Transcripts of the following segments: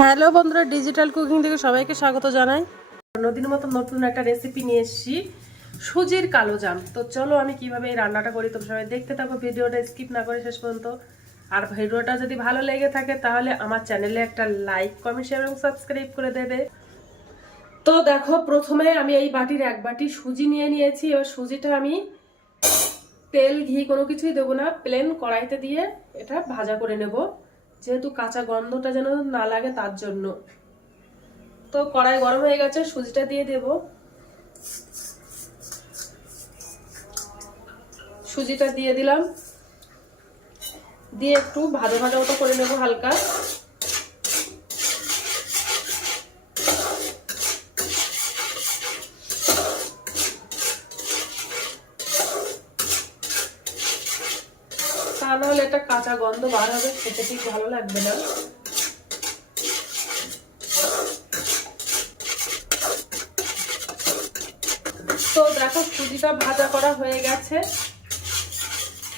Hello বন্ধুরা, digital cooking থেকে সবাইকে স্বাগত জানাই। নদীর মতো নতুন একটা রেসিপি নিয়ে এসেছি, সুজির কালো জাম। তো চলো আমি কিভাবে এই রান্নাটা করি তোমরা সবাই দেখতে থাকো, ভিডিওটা স্কিপ না করে শেষ পর্যন্ত। আর ভিডিওটা যদি ভালো লেগে থাকে তাহলে আমার চ্যানেলে একটা লাইক, কমেন্ট, শেয়ার এবং সাবস্ক্রাইব করে দেবে। তো দেখো, প্রথমে আমি এই বাটির এক বাটি সুজি নিয়ে নিয়েছি। এবার সুজিটা আমি তেল ঘি কোনো কিছুই দেবো না, প্লেন কড়াইতে দিয়ে এটা ভাজা করে নেব, যেহেতু কাঁচা গন্ধটা যেন না লাগে তার জন্য। তো কড়াই গরম হয়ে গেছে, সুজিটা দিয়ে দেব। সুজিটা দিয়ে দিলাম, দিয়ে একটু ভাজা ভাজা মতো করে নেব হালকা। তা নাহলে একটা কাঁচা গন্ধ বার হবে, খেতে ঠিক ভালো লাগবে না। তো দেখো, সুজিটা ভাজা করা হয়ে গেছে,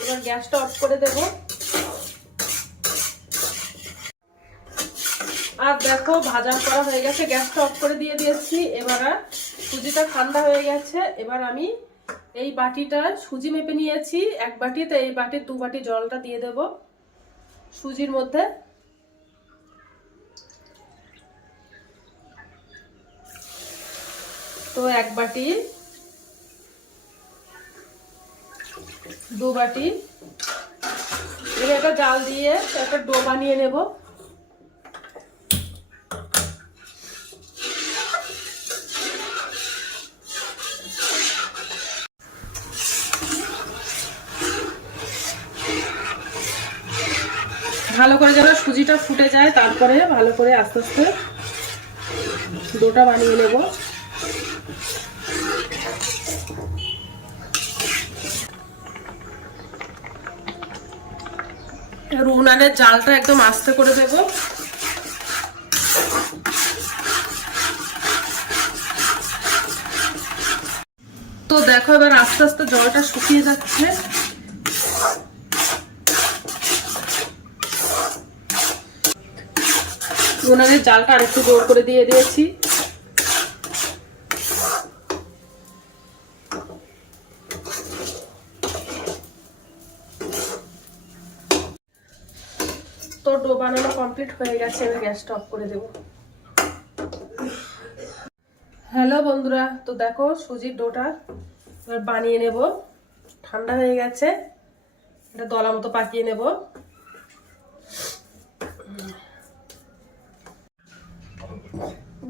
এবার গ্যাসটা অফ করে দেব। আর দেখো, ভাজা করা হয়ে গেছে, গ্যাসটা অফ করে দিয়ে দিয়েছি। এবার সুজিটা ঠান্ডা হয়ে গেছে। এবার আমি এই বাটিটা সুজি মেপে নিয়েছি এক বাটিতে, এই বাটির 2 বাটি জলটা দিয়ে দেব সুজির মধ্যে। তো এক বাটি, 2 বাটি, এবার একটা জাল দিয়ে একটা ডো বানিয়ে নেব। ভালো করে যেন সুজিটা ফুটে যায়, তারপরে ভালো করে আস্তে আস্তে ডোটা বানিয়ে নেব। উনানের জালটা একদম আস্তে করে দেব। তো দেখো, এবার আস্তে আস্তে জলটা শুকিয়ে যাচ্ছে। উনানের জালটা আরেকটু জোর করে দিয়ে দিয়েছি। তো ডো বানানো কমপ্লিট হয়ে গেছে, এবার গ্যাসটা অফ করে দেব। হ্যালো বন্ধুরা, তো দেখো সুজির ডোটা এবার বানিয়ে নেব। ঠান্ডা হয়ে গেছে, এটা দলা মতো পাকিয়ে নেব।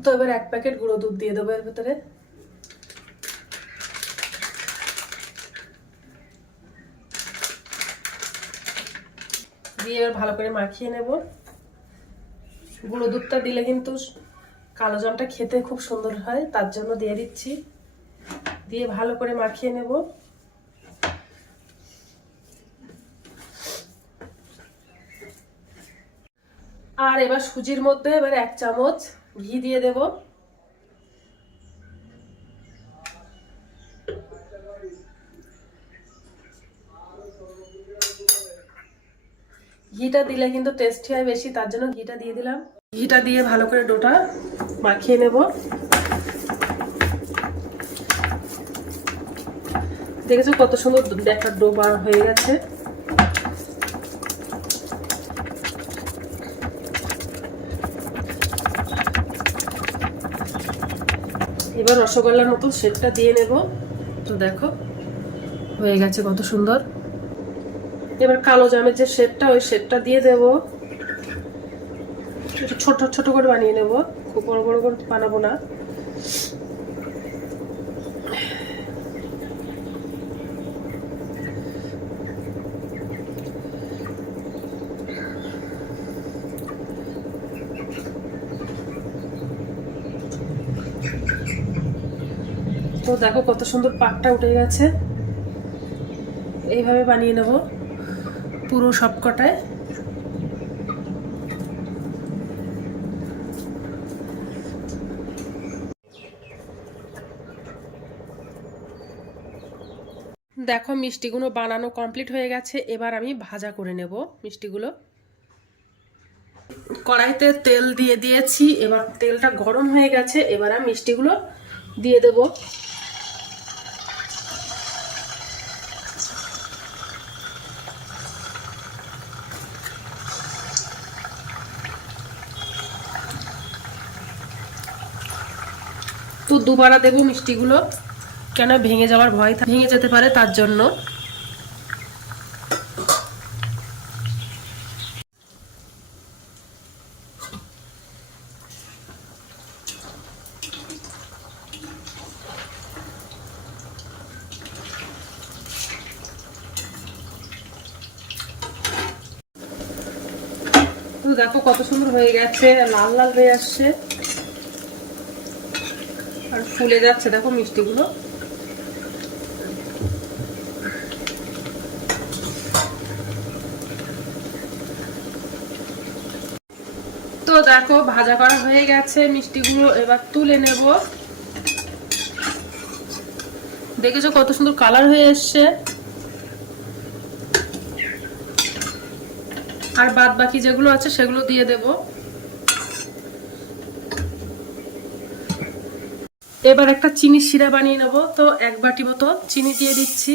তো এবার 1 প্যাকেট গুঁড়ো দুধ দিয়ে দেবো এর ভেতরে। দিয়ে এবার ভালো করে মাখিয়ে নেব। গুঁড়ো দুধটা দিলে কিন্তু কালো জামটা খেতে খুব সুন্দর হয়, তার জন্য দিয়ে দিচ্ছি। দিয়ে ভালো করে মাখিয়ে নেব। আর এবার সুজির মধ্যে এবার 1 চামচ ঘি দিয়ে দেব। ঘিটা দিলে কিন্তু টেস্টি হয় বেশি, তার জন্য ঘিটা দিয়ে দিলাম। ঘিটা দিয়ে ভালো করে ডোটা মাখিয়ে নেব। দেখেছো কত সুন্দর একটা ডো বার হয়ে গেছে। এবার রসগোল্লার মতো শেপটা দিয়ে নেব। তো দেখো হয়ে গেছে কত সুন্দর। এবার কালো জামের যে শেপটা, ওই শেপটা দিয়ে দেব। একটু ছোট ছোট করে বানিয়ে নেব, খুব বড় বড় করে বানাবো না। তো দেখো কত সুন্দর পাকটা উঠে গেছে। এইভাবে বানিয়ে নেব পুরো সবকটায়। দেখো মিষ্টিগুলো বানানো কমপ্লিট হয়ে গেছে, এবার আমি ভাজা করে নেব মিষ্টিগুলো। কড়াইতে তেল দিয়ে দিয়েছি, এবার তেলটা গরম হয়ে গেছে, এবার আমি মিষ্টিগুলো দিয়ে দেব। তো দুবারা দেবো মিষ্টিগুলো, কেন ভেঙে যাওয়ার ভয়, ভেঙে যেতে পারে তার জন্য। তো দেখো কত সুন্দর হয়ে গেছে, লাল লাল হয়ে আসছে আর ফুলে যাচ্ছে দেখো মিষ্টিগুলো। তো দেখো ভাজা করা হয়ে গেছে মিষ্টিগুলো, এবার তুলে নেব। দেখেছো কত সুন্দর কালার হয়ে এসছে। আর বাদ বাকি যেগুলো আছে সেগুলো দিয়ে দেব। এবার একটা চিনি শিরা বানিয়ে নেব। তো 1 বাটি মতো চিনি দিয়ে দিচ্ছি।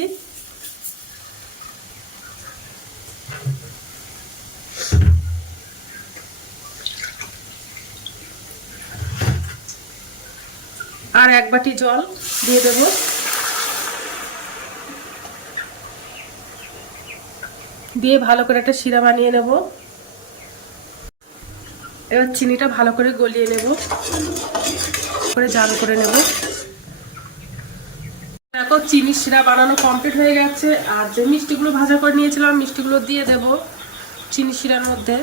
আর 1 বাটি জল দিয়ে দেব। দিয়ে ভালো করে একটা শিরা বানিয়ে নেব। এবার চিনিটা ভালো করে গলিয়ে নেব, করে জাল করে নেব। দেখো চিনি শিরা বানানো কমপ্লিট হয়ে গেছে। আর যে মিষ্টিগুলো ভাজা করে নিয়েছিলাম মিষ্টিগুলো দিয়ে দেব চিনি শিরার মধ্যে।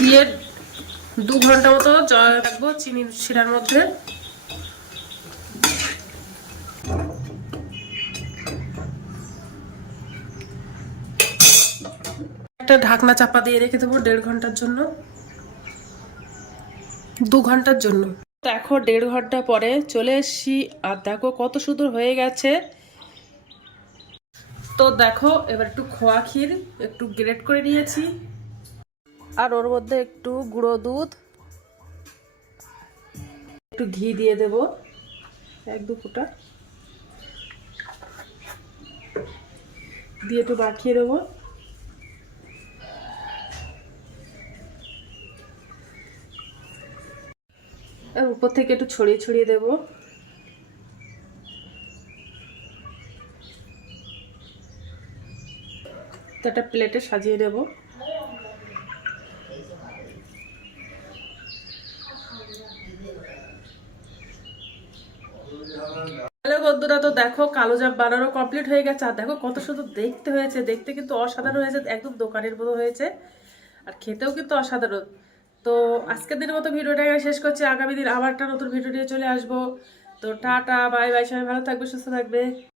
দিয়ে 2 ঘন্টা মতো জল রাখবো চিনি শিরার মধ্যে। একটা ঢাকনা চাপা দিয়ে রেখে দেবো 1.5 ঘন্টার জন্য, 2 ঘন্টার জন্য। দেখো 1.5 ঘন্টা পরে চলে এসেছি, আর দেখো কত সুন্দর হয়ে গেছে। তো দেখো এবার একটু খোয়া ক্ষীর একটু গ্রেট করে নিয়েছি, আর ওর মধ্যে একটু গুঁড়ো দুধ, একটু ঘি দিয়ে দেব 1-2 ফোঁটা, দিয়ে একটু মাখিয়ে দেবো। আর উপর থেকে একটু ছড়িয়ে ছড়িয়ে দেবো। তো একটা প্লেটে সাজিয়ে দেবো। হ্যালো বন্ধুরা, তো দেখো কালোজাম বানানো কমপ্লিট হয়ে গেছে। আর দেখো কত সুন্দর দেখতে হয়েছে, দেখতে কিন্তু অসাধারণ হয়েছে, একদম দোকানের মতো হয়েছে, আর খেতেও কিন্তু অসাধারণ। তো আজকের দিনের মতো ভিডিওটা শেষ করছি। আগামী দিন আবার একটা নতুন ভিডিও নিয়ে চলে আসবো। তো টাটা বাই বাই, সবাই ভালো থাকবে, সুস্থ থাকবে।